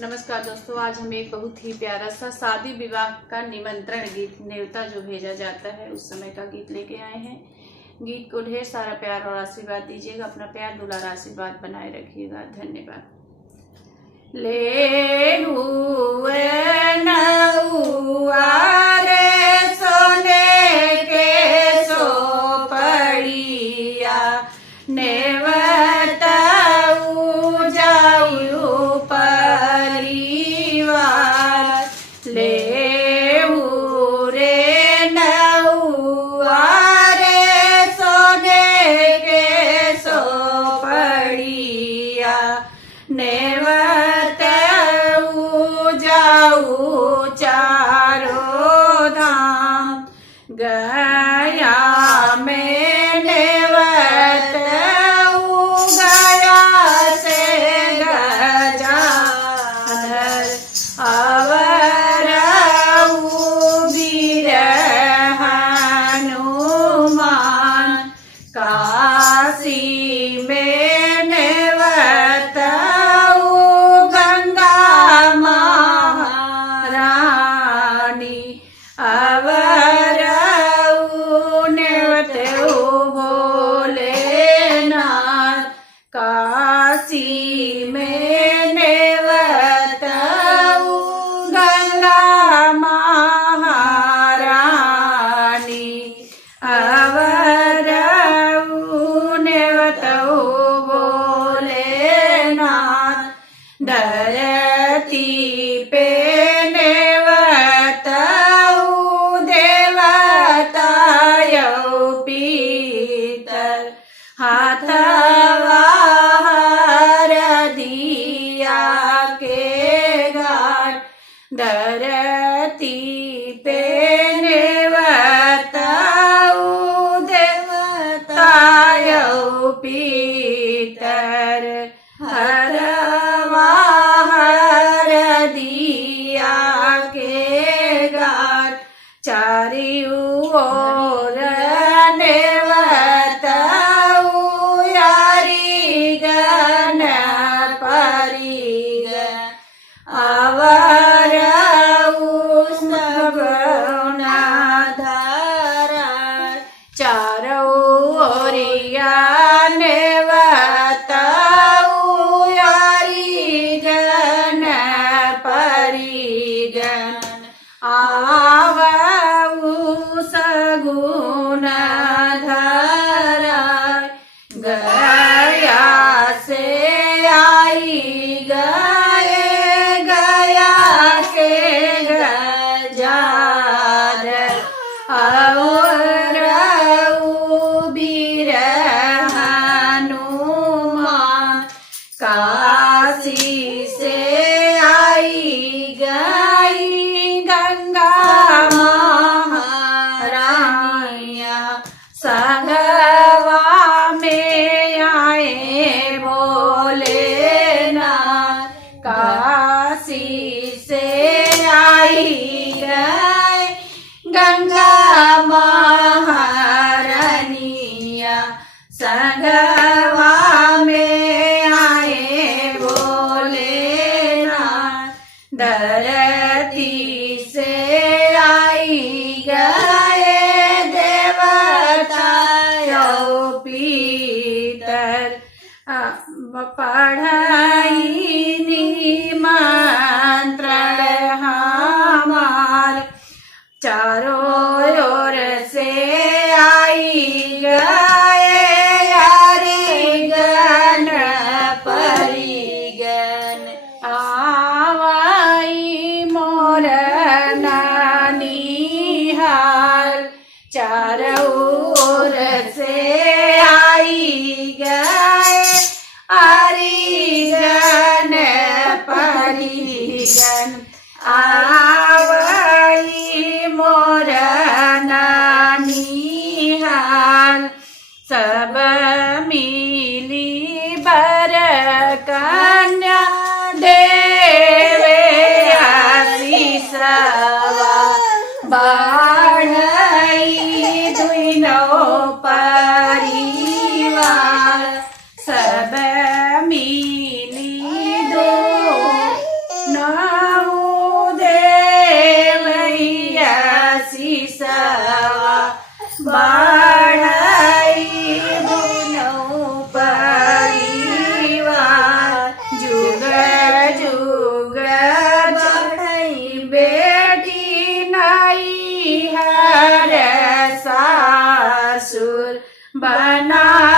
नमस्कार दोस्तों, आज हम एक बहुत ही प्यारा सा शादी विवाह का निमंत्रण गीत न्योता जो भेजा जाता है उस समय का गीत लेके आए हैं। गीत को ढेर सारा प्यार और आशीर्वाद दीजिएगा। अपना प्यार दुलार आशीर्वाद बनाए रखिएगा। धन्यवाद। ले हुए नौआ रे सोने के सोपड़िया नेवता उजाऊ परिवार ले रे नौआ रे सोने के सोपड़िया नेवता जाऊ चारों धाम गया में नेवत गया से गजाधर अवर वीर हनुमान काशी में नेवत अवर नेवत भोलेनाथ काशी में नेवत गंगा महारानी अवर नेवत भोलेनाथ धरती पे हाथवार दिया के घाट धरती पे नेवताऊ देवतायऊ पीतर हरवाहर दिया के घाट चारियों ओर काशी से आई गई गंगा महारानिया संगवा में आए भोलेनाथ काशी से आई गई गंगा महारानिया संगवा धरती से आई गए देवता पीतर पढ़ाई निमंत्रण हमार चारों ओर से आई गए हरिगण परिगण बना